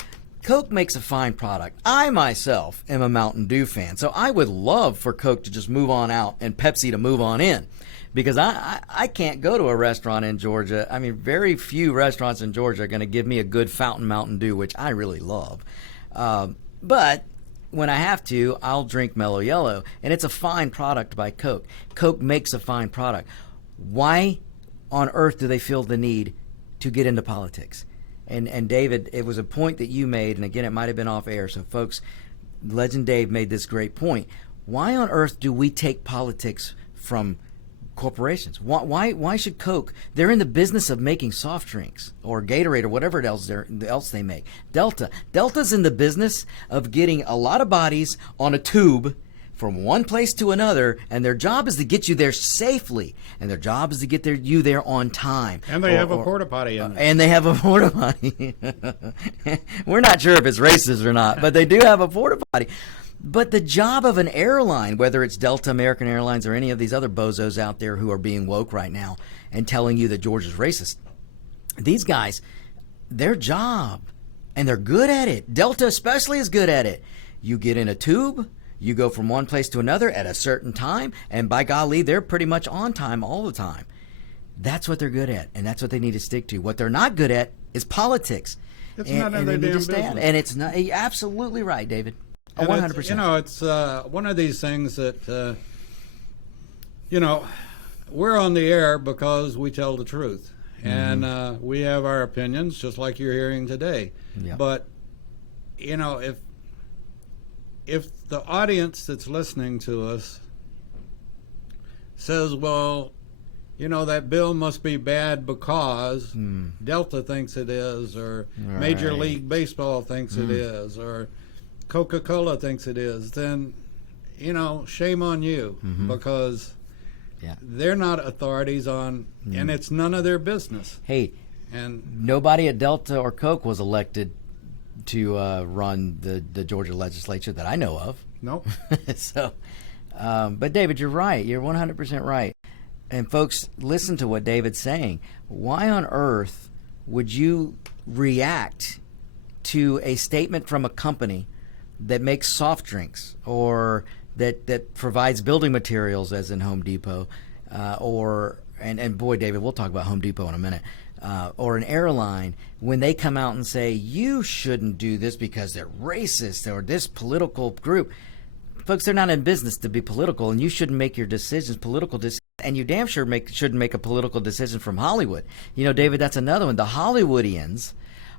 makes a fine product. I myself am a Mountain Dew fan, so I would love for Coke to just move on out and Pepsi to move on in, because I can't go to a restaurant in Georgia. I mean, very few restaurants in Georgia are going to give me a good fountain Mountain Dew, which I really love. But when I have to, I'll drink Mellow Yellow, and it's a fine product by Coke. Coke makes a fine product. Why on earth do they feel the need to get into politics? And David, it was a point that you made, and again, it might have been off air. So, folks, Legend Dave made this great point. Why on earth do we take politics from corporations? Why should Coke? They're in the business of making soft drinks or Gatorade or whatever else they make. Delta's in the business of getting a lot of bodies on a tube from one place to another, and their job is to get you there safely, and their job is to get you there on time. And they have a porta potty in there. And they have a porta potty. We're not sure if it's racist or not, but they do have a porta potty. But the job of an airline, whether it's Delta, American Airlines, or any of these other bozos out there who are being woke right now and telling you that Georgia's racist, these guys, their job, and they're good at it. Delta especially is good at it. You get in a tube, you go from one place to another at a certain time, and by golly, they're pretty much on time all the time. That's what they're good at, and that's what they need to stick to. What they're not good at is politics. It's not in their damn business. And it's not. You're absolutely right, David. 100%. It's one of these things that, we're on the air because we tell the truth. Mm-hmm. And we have our opinions, just like you're hearing today. Yeah. But, if the audience that's listening to us says, well, that bill must be bad because Delta thinks it is, or Major League Baseball thinks it is, or Coca-Cola thinks it is, then, shame on you, because they're not authorities on, and it's none of their business. Hey, and nobody at Delta or Coke was elected to run the Georgia legislature that I know of. Nope. So, but David, you're right. You're 100% right. And folks, listen to what David's saying. Why on earth would you react to a statement from a company that makes soft drinks, or that provides building materials, as in Home Depot, and boy, David, we'll talk about Home Depot in a minute, or an airline, when they come out and say, you shouldn't do this because they're racist or this political group? Folks, they're not in business to be political, and you shouldn't make your decisions political decisions, and you damn sure shouldn't make a political decision from Hollywood. David, that's another one. The Hollywoodians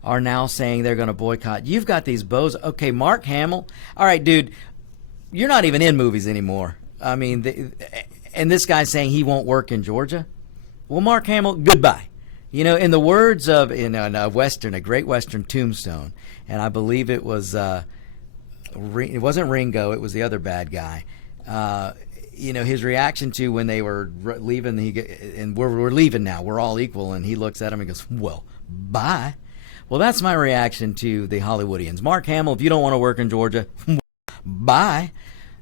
are now saying they're going to boycott. You've got these Okay, Mark Hamill. All right, dude, you're not even in movies anymore. I mean, and this guy's saying he won't work in Georgia. Well, Mark Hamill, goodbye. You know, in the words of a great Western, Tombstone, and I believe it wasn't Ringo, it was the other bad guy. His reaction to when they were leaving, and we're leaving now, we're all equal, and he looks at him and goes, well, bye. Well, that's my reaction to the Hollywoodians. Mark Hamill, if you don't want to work in Georgia, bye.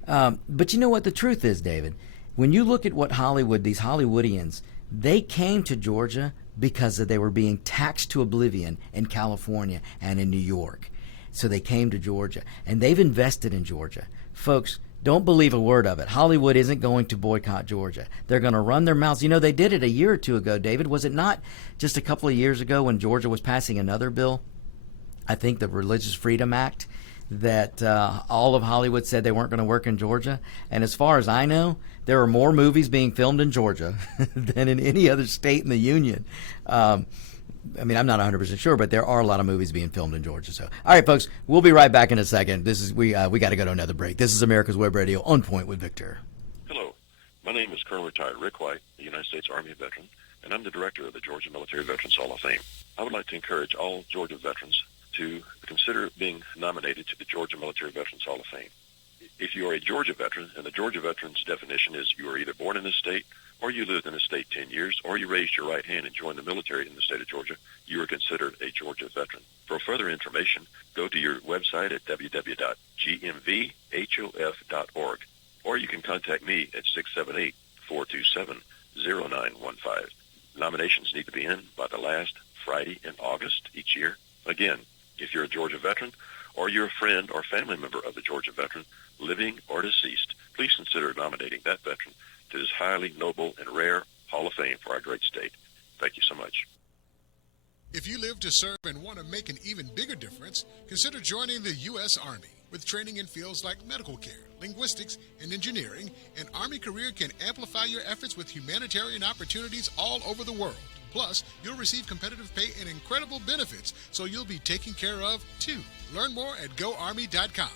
But you know what the truth is, David? When you look at what these Hollywoodians, they came to Georgia because they were being taxed to oblivion in California and in New York. So they came to Georgia, and they've invested in Georgia. Folks, don't believe a word of it. Hollywood isn't going to boycott Georgia. They're going to run their mouths. You know, they did it a year or two ago, David. Was it not just a couple of years ago when Georgia was passing another bill? I think the Religious Freedom Act, that all of Hollywood said they weren't going to work in Georgia. And as far as I know, there are more movies being filmed in Georgia than in any other state in the union. I'm not 100% sure, but there are a lot of movies being filmed in Georgia. So, all right, folks, we'll be right back in a second. We got to go to another break. This is America's Web Radio, On Point with Victor. Hello, my name is Colonel Retired Rick White, a United States Army veteran, and I'm the director of the Georgia Military Veterans Hall of Fame. I would like to encourage all Georgia veterans to consider being nominated to the Georgia Military Veterans Hall of Fame. If you are a Georgia veteran, and the Georgia veterans definition is you were either born in this state, or you lived in the state 10 years, or you raised your right hand and joined the military in the state of Georgia, you are considered a Georgia veteran. For further information, go to your website at www.gmvhof.org, or you can contact me at 678-427-0915. Nominations need to be in by the last Friday in August each year. Again, if you're a Georgia veteran, or you're a friend or family member of the Georgia veteran, living or deceased, please consider nominating that veteran to this highly noble and rare Hall of Fame for our great state. Thank you so much. If you live to serve and want to make an even bigger difference, consider joining the U.S. Army. With training in fields like medical care, linguistics, and engineering, an Army career can amplify your efforts with humanitarian opportunities all over the world. Plus, you'll receive competitive pay and incredible benefits, so you'll be taken care of, too. Learn more at GoArmy.com.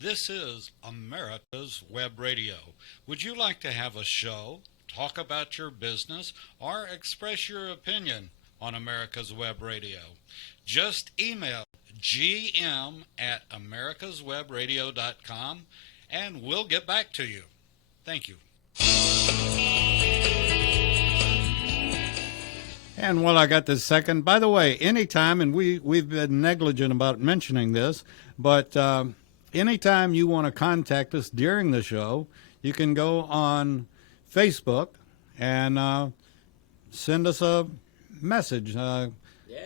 This is America's Web Radio. Would you like to have a show, talk about your business, or express your opinion on America's Web Radio? Just email gm@americaswebradio.com and we'll get back to you. Thank you. And while I got this second, by the way, anytime, and we've been negligent about mentioning this, but anytime you want to contact us during the show, you can go on Facebook and send us a message. Yeah,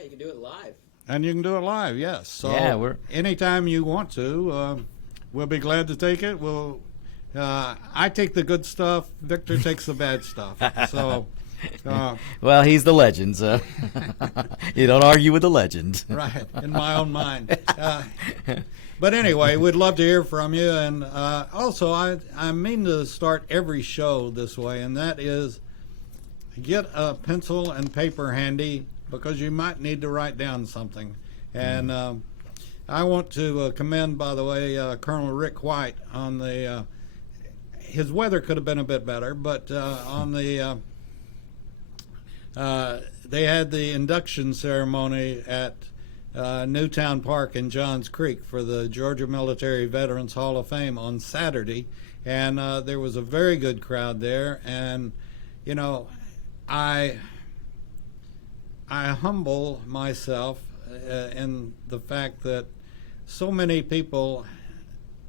you can do it live. And you can do it live, yes. So yeah, anytime you want to, we'll be glad to take it. I take the good stuff. Victor takes the bad stuff. So, well, he's the legend, so you don't argue with the legend. Right, in my own mind. But anyway, we'd love to hear from you. And also, I mean to start every show this way, and that is get a pencil and paper handy, because you might need to write down something. And I want to commend, by the way, Colonel Rick White on his weather could have been a bit better, but on they had the induction ceremony at Newtown Park in Johns Creek for the Georgia Military Veterans Hall of Fame on Saturday, and there was a very good crowd there. And you know, I humble myself in the fact that so many people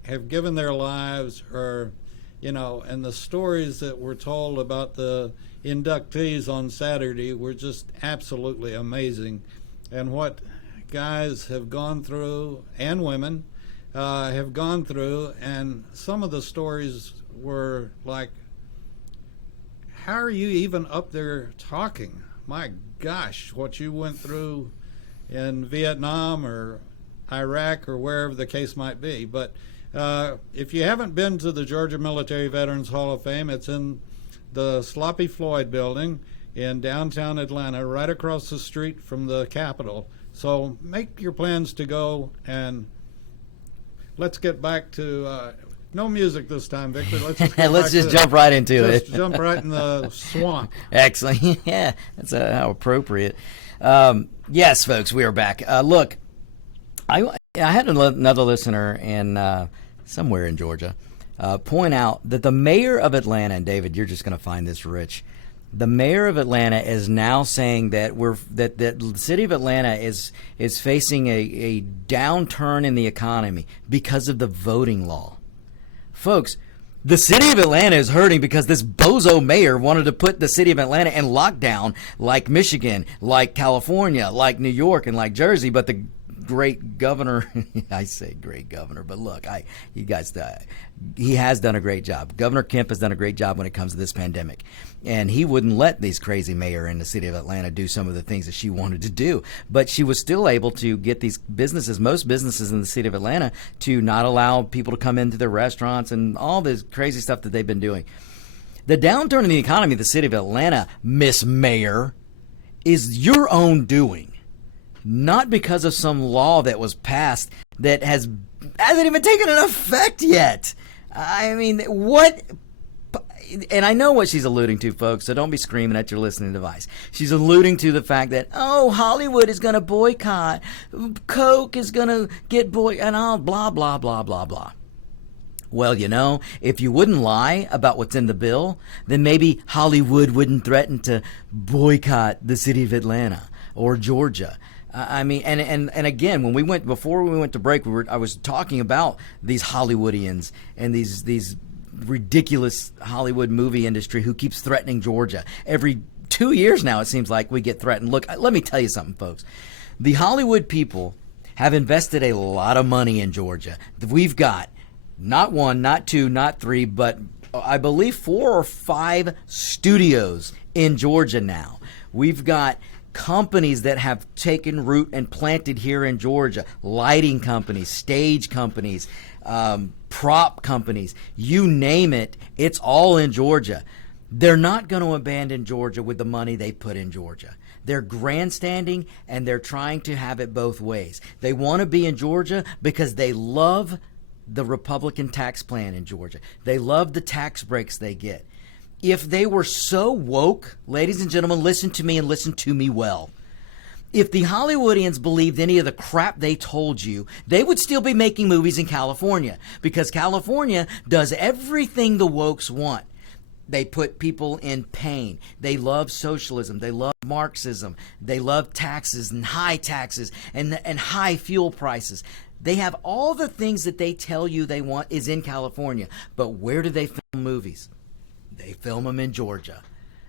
have given their lives, or, you know, and the stories that were told about the inductees on Saturday were just absolutely amazing. And what guys have gone through, and women have gone through, and some of the stories were like, how are you even up there talking? My gosh, what you went through in Vietnam or Iraq or wherever the case might be. But If you haven't been to the Georgia Military Veterans Hall of Fame, it's in the Sloppy Floyd building in downtown Atlanta, right across the street from the Capitol. So make your plans to go, and let's get back to no music this time, Victor. Let's just jump right into it. Just jump right in the swamp. Excellent. Yeah, that's how appropriate. Yes, folks, we are back. Look, I had another listener in somewhere in Georgia point out that the mayor of Atlanta, and David, you're just going to find this rich. The mayor of Atlanta is now saying that that the city of Atlanta is facing a downturn in the economy because of the voting law. Folks, the city of Atlanta is hurting because this bozo mayor wanted to put the city of Atlanta in lockdown like Michigan, like California, like New York, and like Jersey, but the great governor, I say great governor, but look, you guys, he has done a great job. Governor Kemp has done a great job when it comes to this pandemic. And he wouldn't let this crazy mayor in the city of Atlanta do some of the things that she wanted to do. But she was still able to get these businesses, most businesses in the city of Atlanta, to not allow people to come into their restaurants and all this crazy stuff that they've been doing. The downturn in the economy of the city of Atlanta, Miss Mayor, is your own doing. Not because of some law that was passed that hasn't even taken an effect yet. I mean, what? And I know what she's alluding to, folks, so don't be screaming at your listening device. She's alluding to the fact that, Hollywood is going to boycott, Coke is going to get and all blah, blah, blah, blah, blah. Well, if you wouldn't lie about what's in the bill, then maybe Hollywood wouldn't threaten to boycott the city of Atlanta or Georgia. I mean, and again, before we went to break, I was talking about these Hollywoodians and these ridiculous Hollywood movie industry who keeps threatening Georgia. Every 2 years now, it seems like we get threatened. Look, let me tell you something, folks. The Hollywood people have invested a lot of money in Georgia. We've got not one, not two, not three, but I believe 4 or 5 studios in Georgia now. We've got companies that have taken root and planted here in Georgia, lighting companies, stage companies, prop companies, you name it, it's all in Georgia. They're not going to abandon Georgia with the money they put in Georgia. They're grandstanding, and they're trying to have it both ways. They want to be in Georgia because they love the Republican tax plan in Georgia. They love the tax breaks they get. If they were so woke, ladies and gentlemen, listen to me and listen to me well. If the Hollywoodians believed any of the crap they told you, they would still be making movies in California, because California does everything the wokes want. They put people in pain. They love socialism. They love Marxism. They love taxes and high taxes and high fuel prices. They have all the things that they tell you they want is in California. But where do they film movies? They film them in Georgia,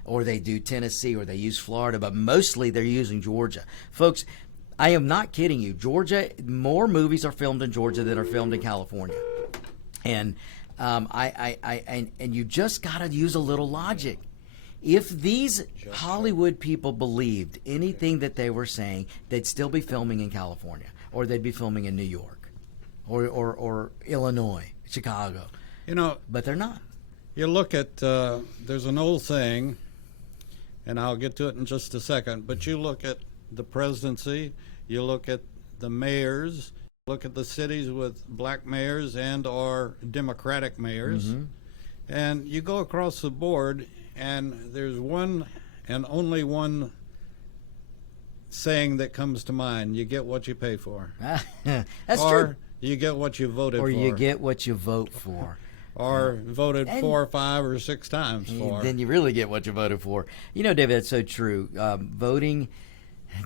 or they do Tennessee, or they use Florida, but mostly they're using Georgia. Folks, I am not kidding you. Georgia, more movies are filmed in Georgia than are filmed in California. And and you just got to use a little logic. If these Hollywood people believed anything that they were saying, they'd still be filming in California, or they'd be filming in New York, or Illinois, Chicago. But they're not. You look at, there's an old saying, and I'll get to it in just a second, but you look at the presidency, you look at the mayors, look at the cities with black mayors and or Democratic mayors, and you go across the board, and there's one and only one saying that comes to mind: you get what you pay for. That's or true. You get what you voted for. Or you get what you vote for. Or voted 4 or 5 or 6 times for. Then you really get what you voted for. David, that's so true. Voting,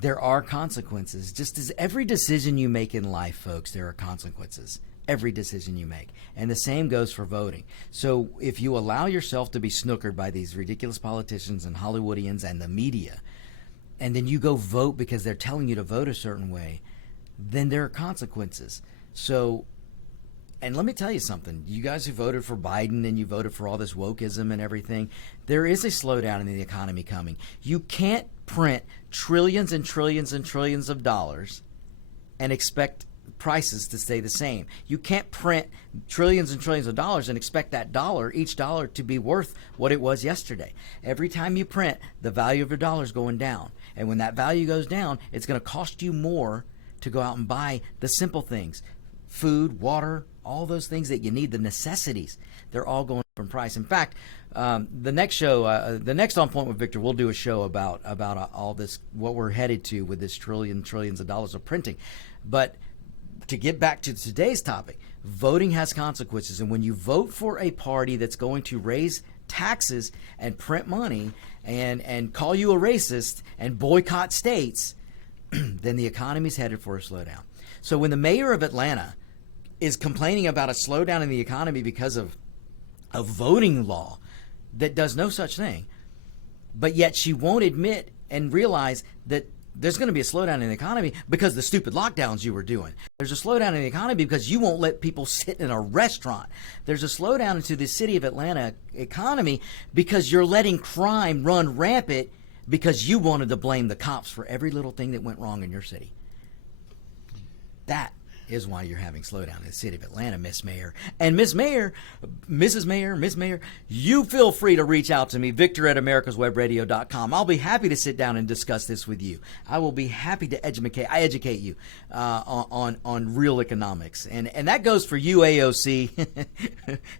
there are consequences. Just as every decision you make in life, folks, there are consequences. Every decision you make. And the same goes for voting. So if you allow yourself to be snookered by these ridiculous politicians and Hollywoodians and the media, and then you go vote because they're telling you to vote a certain way, then there are consequences. So, and let me tell you something. You guys who voted for Biden and you voted for all this wokeism and everything, there is a slowdown in the economy coming. You can't print trillions and trillions and trillions of dollars and expect prices to stay the same. You can't print trillions and trillions of dollars and expect that each dollar to be worth what it was yesterday. Every time you print, the value of your dollar is going down. And when that value goes down, it's going to cost you more to go out and buy the simple things. Food, water, all those things that you need, the necessities, they're all going up in price. In fact, the next show, the next On Point with Victor, we'll do a show about all this, what we're headed to with this trillions of dollars of printing. But to get back to today's topic, voting has consequences. And when you vote for a party that's going to raise taxes and print money and call you a racist and boycott states, then the economy's headed for a slowdown. So when the mayor of Atlanta is complaining about a slowdown in the economy because of a voting law that does no such thing, but yet she won't admit and realize that there's going to be a slowdown in the economy because the stupid lockdowns you were doing. There's a slowdown in the economy because you won't let people sit in a restaurant. There's a slowdown into the city of Atlanta economy because you're letting crime run rampant because you wanted to blame the cops for every little thing that went wrong in your city. That is why you're having slowdown in the city of Atlanta, Miss Mayor. And Miss Mayor, Mrs. Mayor, Miss Mayor, you feel free to reach out to me, Victor@AmericasWebRadio.com. I'll be happy to sit down and discuss this with you. I will be happy to educate you on real economics. And that goes for you, AOC,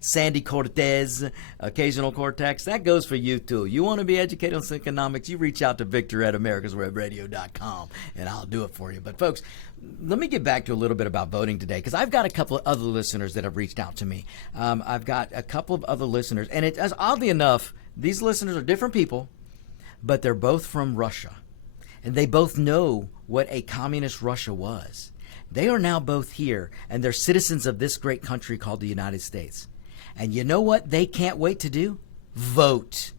Sandy Cortez, Occasional Cortex. That goes for you, too. You want to be educated on economics, you reach out to Victor@AmericasWebRadio.com, and I'll do it for you. But, folks, let me get back to a little bit about voting today, because I've got a couple of other listeners that have reached out to me. I've got a couple of other listeners, and oddly enough, these listeners are different people, but they're both from Russia, and they both know what a communist Russia was. They are now both here, and they're citizens of this great country called the United States. And you know what they can't wait to do? Vote.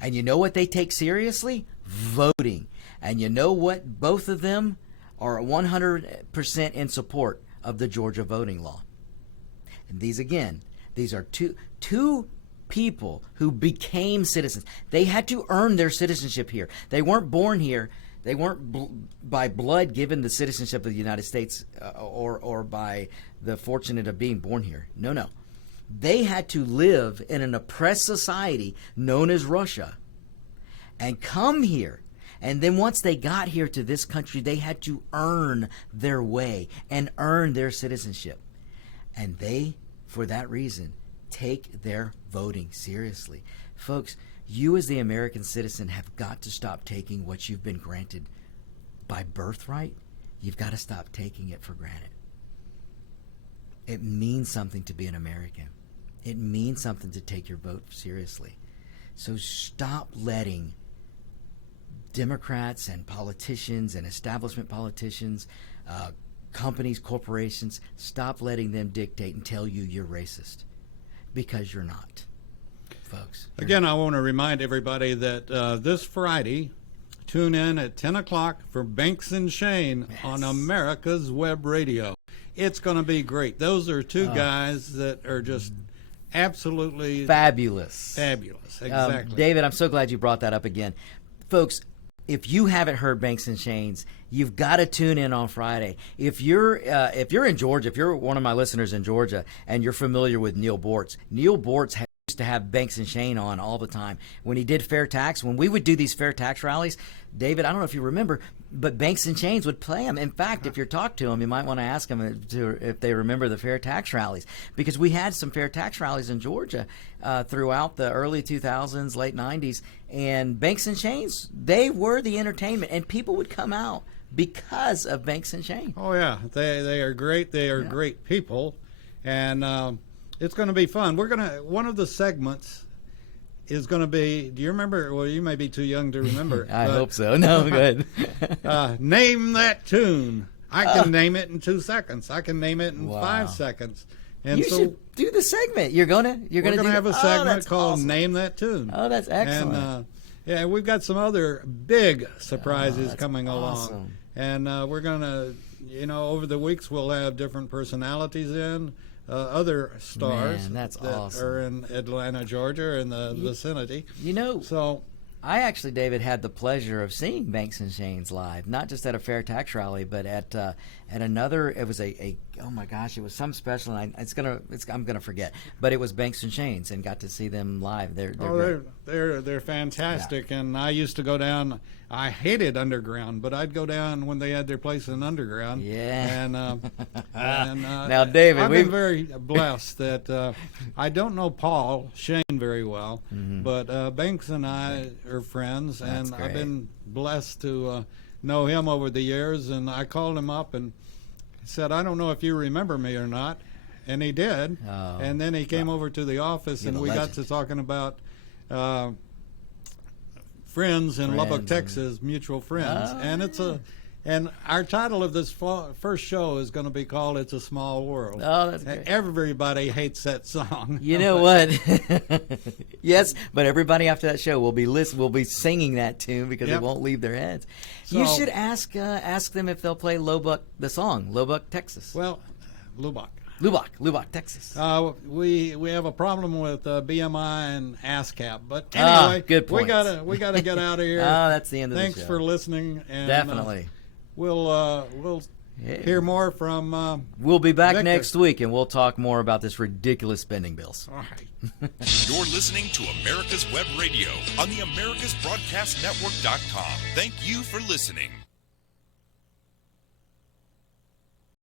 And you know what they take seriously? Voting. And you know what both of them are 100% in support of the Georgia voting law. And these are two people who became citizens. They had to earn their citizenship here. They weren't born here. They weren't by blood given the citizenship of the United States or by the fortunate of being born here. No. They had to live in an oppressed society known as Russia and come here. And then once they got here to this country, they had to earn their way and earn their citizenship. And they, for that reason, take their voting seriously. Folks, you as the American citizen have got to stop taking what you've been granted by birthright. You've got to stop taking it for granted. It means something to be an American. It means something to take your vote seriously. So stop letting Democrats and politicians and establishment politicians, companies, corporations, stop letting them dictate and tell you you're racist, because you're not, folks. Again, I want to remind everybody that this Friday, tune in at 10 o'clock for Banks and Shane on America's Web Radio. It's going to be great. Those are two guys that are just absolutely fabulous. Fabulous, exactly. David, I'm so glad you brought that up again. Folks, if you haven't heard Banks and Shane's, you've got to tune in on Friday. If you're in Georgia, if you're one of my listeners in Georgia and you're familiar with Neil Bortz used to have Banks and Shane on all the time. When he did fair tax, when we would do these fair tax rallies, David, I don't know if you remember, but Banks and Shane's would play them. In fact, if you're talking to them, you might want to ask them if they remember the fair tax rallies, because we had some fair tax rallies in Georgia throughout the early 2000s, late 90s, and Banks and Shane's, they were the entertainment, and people would come out because of Banks and Shane. Oh yeah, they are great. They are great people, and it's going to be fun. One of the segments is going to be, do you remember? Well, you may be too young to remember. I hope so. No, go ahead. Name that tune. I can name it in 2 seconds. I can name it in 5 seconds. And you should do the segment. We're gonna have a segment called Name That Tune. Oh, that's excellent. And we've got some other big surprises coming awesome. along. And we're going to, over the weeks we'll have different personalities in. Other stars that awesome. Are in Atlanta, Georgia, in the vicinity. So I actually, David, had the pleasure of seeing Banks and Shanes live, not just at a fair tax rally, but at another. It was oh my gosh, it was some special, and I'm gonna forget, but it was Banks and Shanes, and got to see them live. They're fantastic, and I used to go down. I hated Underground, but I'd go down when they had their place in Underground. Yeah. And now, David, I've been very blessed that I don't know Paul Shane very well, but Banks and I are friends, and I've been blessed to know him over the years. And I called him up and said, "I don't know if you remember me or not," and he did. Oh. And then he came over to the office, You're and the we got legend. to talking about friends in Lubbock, Friends. Texas, mutual friends. Oh, And and our title of this first show is going to be called "It's a Small World." Oh, that's great. Everybody hates that song. You know what? Yes, but everybody after that show will be singing that tune because Yep. it won't leave their heads. So- You should ask them if they'll play the song Lubbock, Texas. Well, Lubbock. Lubbock, Texas. We have a problem with BMI and ASCAP, but anyway, good we points. we gotta get out of here. That's the end of Thanks the show. for listening, and Definitely. we'll hear more from. We'll be back Victor. next week, and we'll talk more about this ridiculous spending bills. All right. You're listening to America's Web Radio on the AmericasBroadcastNetwork.com. Thank you for listening.